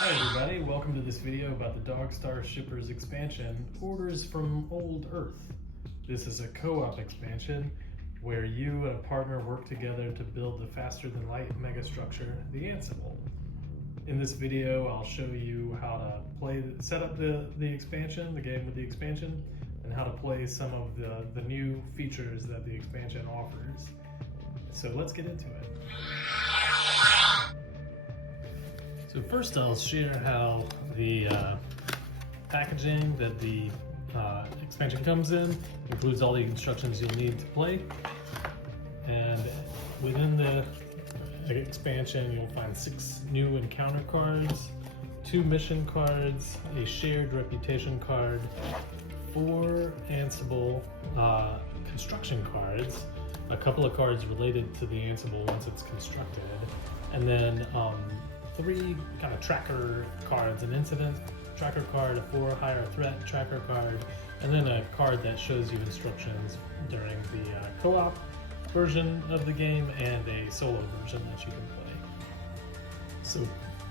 Hi everybody, welcome to this video about the Dogstar Shippers expansion, Orders from Old Earth. This is a co-op expansion where you and a partner work together to build the faster-than-light megastructure, the Ancible. In this video, I'll show you how to set up the expansion, the game with the expansion, and how to play some of the new features that the expansion offers. So let's get into it. So first I'll share how the packaging that the expansion comes in includes all the instructions you'll need to play. And within the expansion you'll find 6 new encounter cards, 2 mission cards, a shared reputation card, 4 Ancible construction cards, a couple of cards related to the Ancible once it's constructed, and then 3 kind of tracker cards, an incident tracker card, a 4 higher threat tracker card, and then a card that shows you instructions during the co-op version of the game and a solo version that you can play. So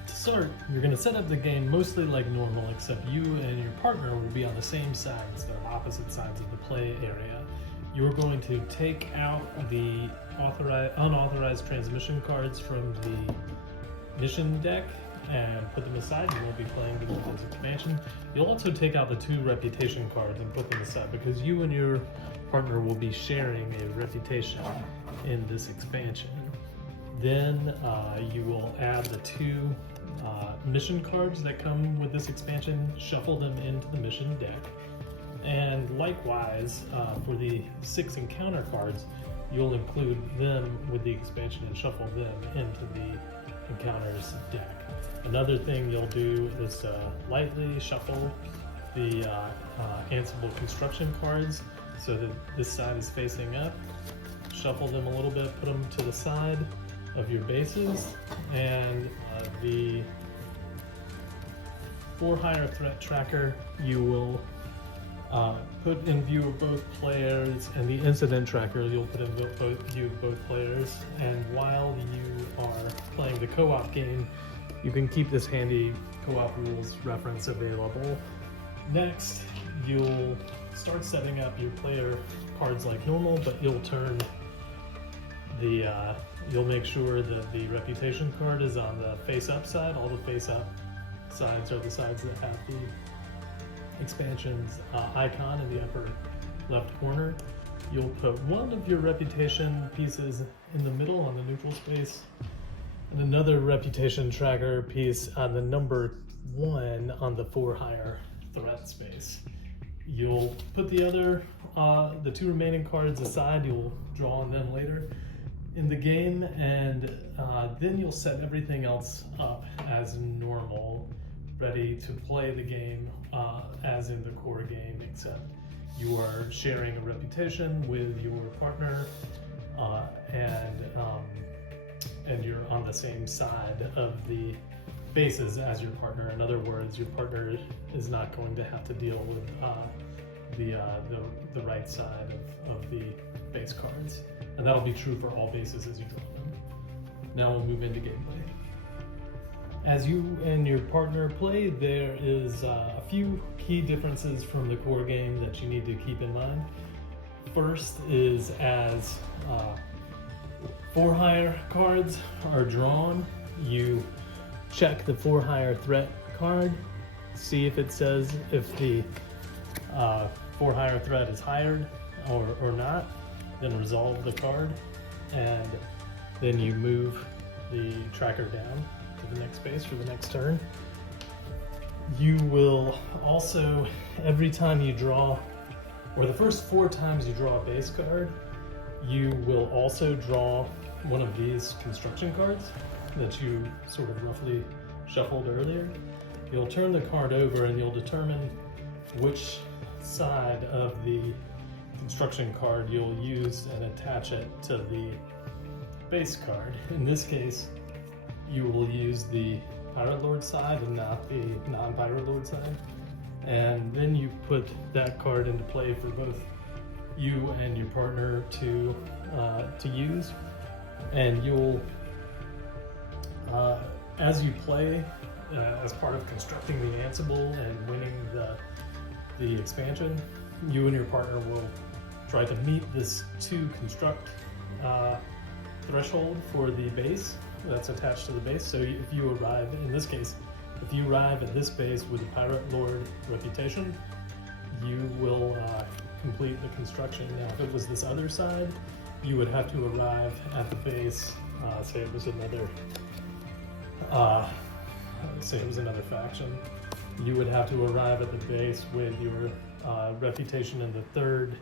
to start, you're going to set up the game mostly like normal, except you and your partner will be on the same sides, the opposite sides of the play area. You're going to take out the unauthorized transmission cards from the mission deck and put them aside. You won't be playing them in this expansion. You'll also take out the 2 reputation cards and put them aside because you and your partner will be sharing a reputation in this expansion. Then you will add the 2 mission cards that come with this expansion, shuffle them into the mission deck, and likewise for the 6 encounter cards, you'll include them with the expansion and shuffle them into the encounters deck. Another thing you'll do is lightly shuffle the Ancible construction cards so that this side is facing up. Shuffle them a little bit, put them to the side of your bases, and the 4 higher threat tracker you will put in view of both players, and the incident tracker you'll put in view of both players. And while you are playing the co-op game, you can keep this handy co-op rules reference available. Next, you'll start setting up your player cards like normal, but you'll turn the you'll make sure that the reputation card is on the face-up side. All the face-up sides are the sides that have the expansion's icon in the upper left corner. You'll put one of your reputation pieces in the middle on the neutral space, and another reputation tracker piece on the number 1 on the 4 higher threat space. You'll put the 2 remaining cards aside. You'll draw on them later in the game, and then you'll set everything else up as normal, ready to play the game as in the core game, except you are sharing a reputation with your partner and you're on the same side of the bases as your partner. In other words, your partner is not going to have to deal with the right side of the base cards, and that'll be true for all bases as you draw them. Now we'll move into gameplay. As you and your partner play, there is a few key differences from the core game that you need to keep in mind. First is as 4 higher cards are drawn, you check the 4 higher threat card, see if it says if the 4 higher threat is hired or not, then resolve the card, and then you move the tracker down to the next space for the next turn. You will also, every time you draw, or the first 4 times you draw a base card, you will also draw one of these construction cards that you sort of roughly shuffled earlier. You'll turn the card over and you'll determine which side of the construction card you'll use and attach it to the base card. In this case, you will use the Pirate Lord side and not the non-Pirate Lord side. And then you put that card into play for both you and your partner to use. And you'll, as you play, as part of constructing the Ancible and winning the expansion, you and your partner will try to meet this 2 construct threshold for the base that's attached to the base. So if you arrive, in this case, if you arrive at this base with a Pirate Lord reputation, you will complete the construction. Now, if it was this other side, you would have to arrive at the base, say it was another faction, you would have to arrive at the base with your reputation in the 3rd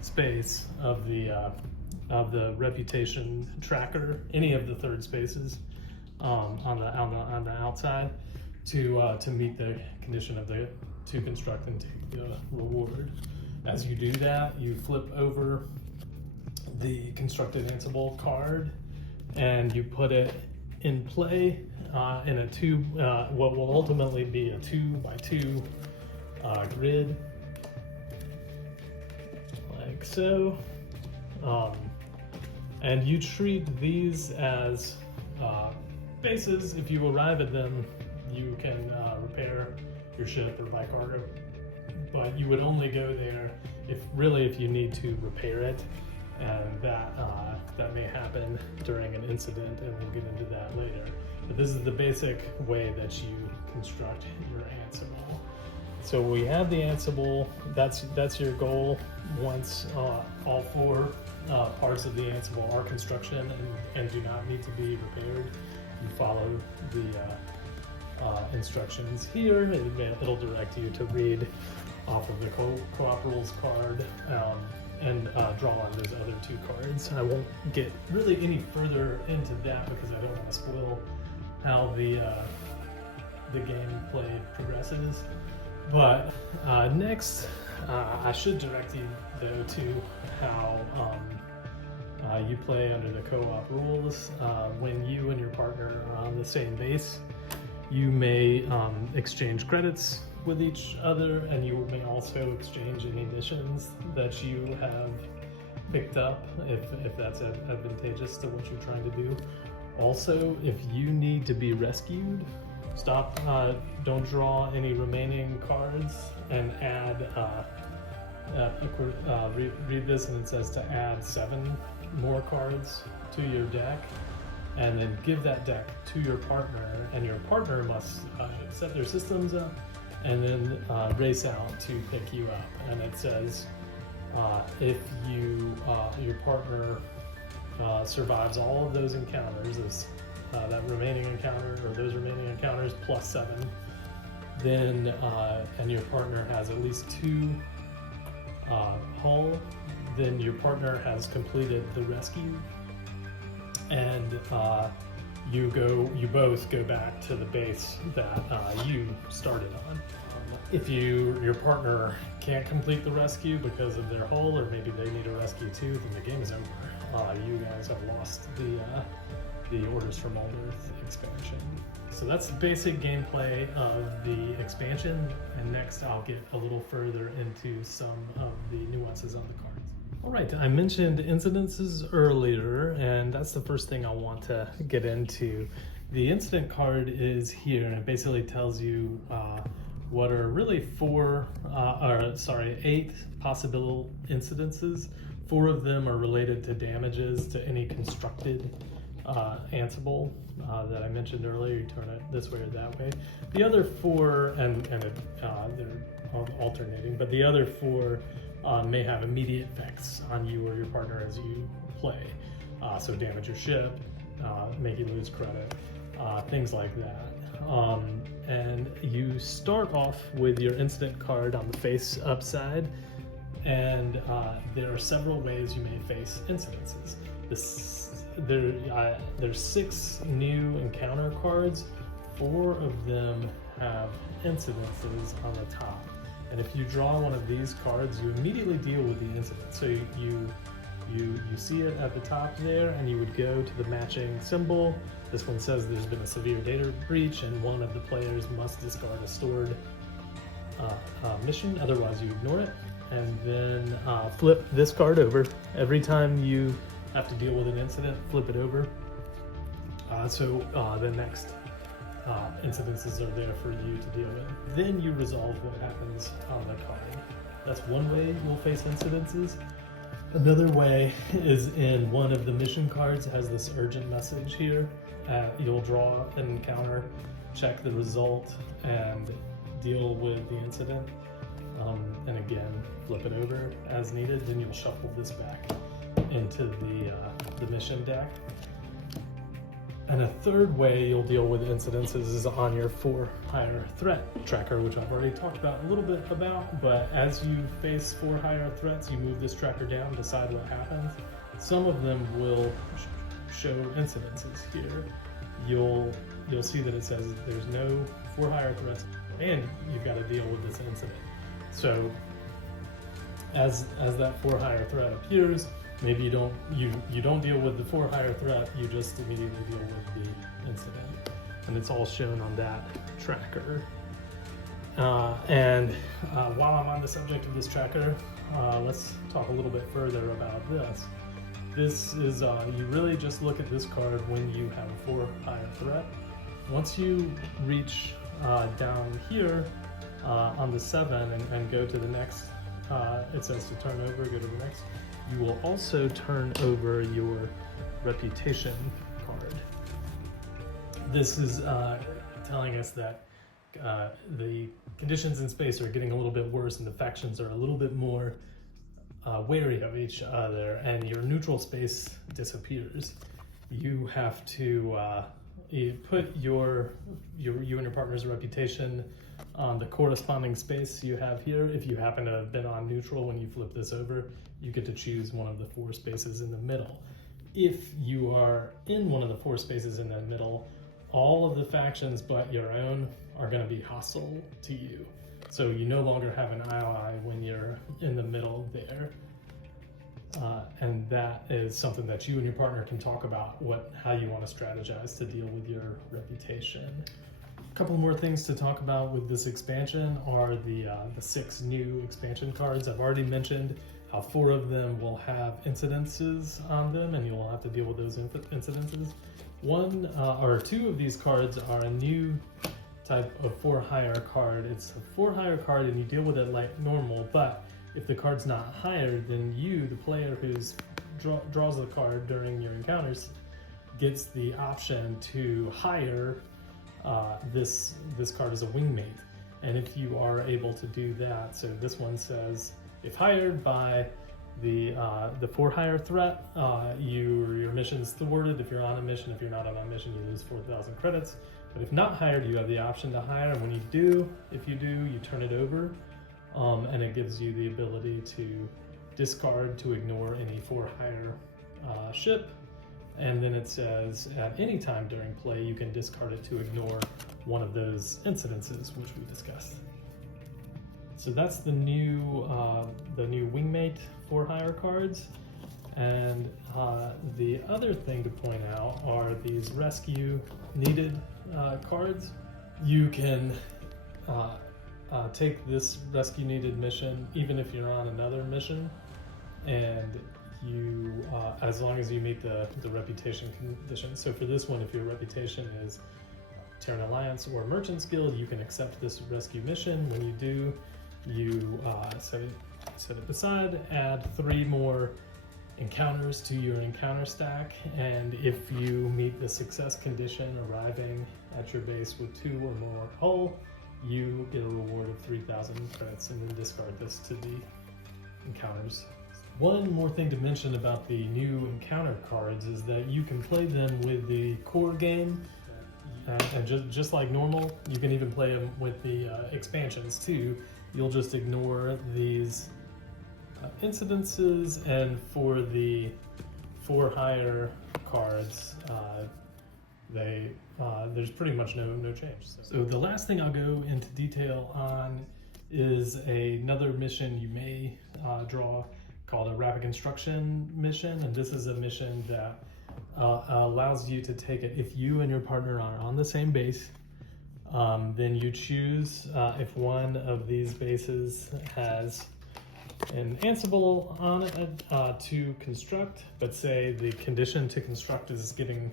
space of the reputation tracker, any of the 3rd spaces on the outside, to meet the condition of the to construct and take the reward. As you do that, you flip over the constructed Ancible card and you put it in play in a what will ultimately be a 2x2 grid, like so. And you treat these as bases. If you arrive at them, you can repair your ship or buy cargo, but you would only go there if you need to repair it, and that may happen during an incident, and we'll get into that later. But this is the basic way that you construct your Ancible. So we have the Ancible. That's your goal. Once all 4 parts of the Ancible are construction and do not need to be repaired, you follow the instructions here. It'll direct you to read off of the co-op rules card and draw on those other 2 cards. I won't get really any further into that because I don't want to spoil how the gameplay progresses. But next, I should direct you though to how you play under the co-op rules. When you and your partner are on the same base, you may exchange credits with each other, and you may also exchange any missions that you have picked up if that's advantageous to what you're trying to do. Also, if you need to be rescued, don't draw any remaining cards and add, read this, and it says to add 7 more cards to your deck, and then give that deck to your partner, and your partner must set their systems up and then race out to pick you up. And it says if your partner survives all of those encounters, that remaining encounter or those remaining encounters plus 7, then and your partner has at least 2 hull, then your partner has completed the rescue, and you both go back to the base that you started on. If your partner can't complete the rescue because of their hull, or maybe they need a rescue too, then the game is over. You guys have lost the Orders from Old Earth expansion. So that's the basic gameplay of the expansion, and next I'll get a little further into some of the nuances of the cards. All right, I mentioned incidences earlier, and that's the first thing I want to get into. The incident card is here, and it basically tells you what are really 8 possible incidences. 4 of them are related to damages to any constructed Ancible that I mentioned earlier. You turn it this way or that way. The other 4, they're alternating, but the other 4 may have immediate effects on you or your partner as you play. So damage your ship, make you lose credit, things like that. And you start off with your incident card on the face up side, and there are several ways you may face incidences. There's 6 new encounter cards. 4 of them have incidences on the top, and if you draw one of these cards, you immediately deal with the incident. So you see it at the top there, and you would go to the matching symbol. This one says there's been a severe data breach and one of the players must discard a stored mission, otherwise you ignore it. And then flip this card over. Every time you have to deal with an incident, flip it over. The next incidences are there for you to deal with. Then you resolve what happens on the card. That's one way you'll face incidences. Another way is in one of the mission cards. It has this urgent message here. You'll draw an encounter, check the result, and deal with the incident. And again, flip it over as needed. Then you'll shuffle this back into the mission deck. And a third way you'll deal with incidences is on your for hire threat tracker, which I've already talked about a little bit about. But as you face for hire threats, you move this tracker down, decide what happens. Some of them will show incidences here. You'll see that it says there's no for hire threats, and you've got to deal with this incident. So as that for hire threat appears, maybe you don't deal with the for hire threat, you just immediately deal with the incident. And it's all shown on that tracker. And while I'm on the subject of this tracker, let's talk a little bit further about this. This is, you really just look at this card when you have a for hire threat. Once you reach down here on the 7 and go to the next, it says to turn over, go to the next. You will also turn over your reputation card. This is telling us that the conditions in space are getting a little bit worse and the factions are a little bit more wary of each other, and your neutral space disappears. You have to put you and your partner's reputation on the corresponding space you have here. If you happen to have been on neutral when you flip this over, you get to choose one of the 4 spaces in the middle. If you are in one of the 4 spaces in the middle, all of the factions but your own are going to be hostile to you. So you no longer have an ally when you're in the middle there. And that is something that you and your partner can talk about, how you want to strategize to deal with your reputation. A couple more things to talk about with this expansion are the 6 new expansion cards. I've already mentioned how 4 of them will have incidences on them, and you'll have to deal with those incidences. 1 or 2 of these cards are a new type of for hire card. It's a for hire card, and you deal with it like normal, but if the card's not hired, then you, the player who's draws the card during your encounters, gets the option to hire this card as a wingmate. And if you are able to do that, so this one says, if hired by the for hire threat, your mission's thwarted. If you're on a mission, if you're not on a mission, you lose 4,000 credits. But if not hired, you have the option to hire. And when you do, if you do, you turn it over. And it gives you the ability to discard to ignore any for hire ship. And then it says at any time during play, you can discard it to ignore one of those incidences, which we discussed. So that's the new wingmate for hire cards. And the other thing to point out are these rescue needed cards. You can take this rescue needed mission even if you're on another mission, and you as long as you meet the reputation conditions. So for this one, if your reputation is Terran Alliance or Merchant's Guild, you can accept this rescue mission. When you do, you set it beside, add 3 more encounters to your encounter stack, and if you meet the success condition arriving at your base with 2 or more hull, you get a reward of 3,000 credits, and then discard this to the encounters. One more thing to mention about the new encounter cards is that you can play them with the core game, and just like normal, you can even play them with the expansions too. You'll just ignore these incidences, and for the for hire cards, there's pretty much no change. So the last thing I'll go into detail on is another mission you may draw called a rapid construction mission, and this is a mission that allows you to take it if you and your partner are on the same base. Then you choose if one of these bases has an Ancible on it to construct, but say the condition to construct is getting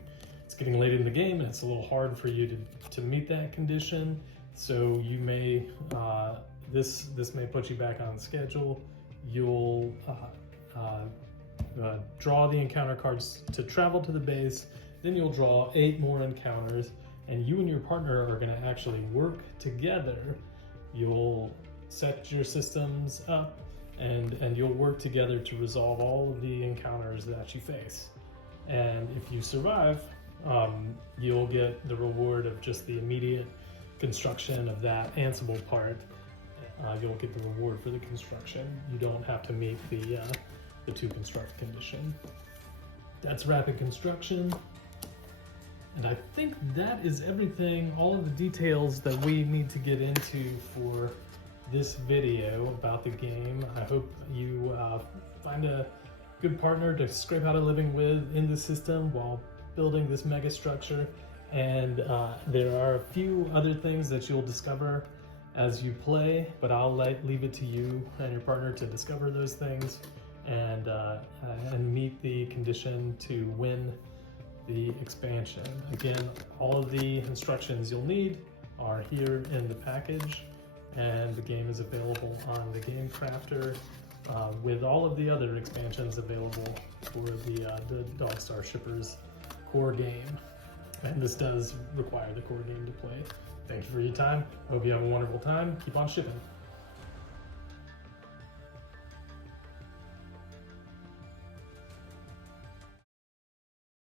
it's getting late in the game and it's a little hard for you to meet that condition. So you may, this may put you back on schedule. You'll draw the encounter cards to travel to the base, then you'll draw 8 more encounters, and you and your partner are going to actually work together. You'll set your systems up and you'll work together to resolve all of the encounters that you face. And if you survive, you'll get the reward of just the immediate construction of that Ancible part. You'll get the reward for the construction. You don't have to meet the to construct condition. That's rapid construction. And I think that is everything, all of the details that we need to get into for this video about the game. I hope you find a good partner to scrape out a living with in the system while building this mega structure. And there are a few other things that you'll discover as you play, but I'll leave it to you and your partner to discover those things and meet the condition to win the expansion. Again, all of the instructions you'll need are here in the package, and the game is available on the Game Crafter with all of the other expansions available for the Dogstar Shippers core game. And this does require the core game to play. Thank you for your time. Hope you have a wonderful time. Keep on shipping.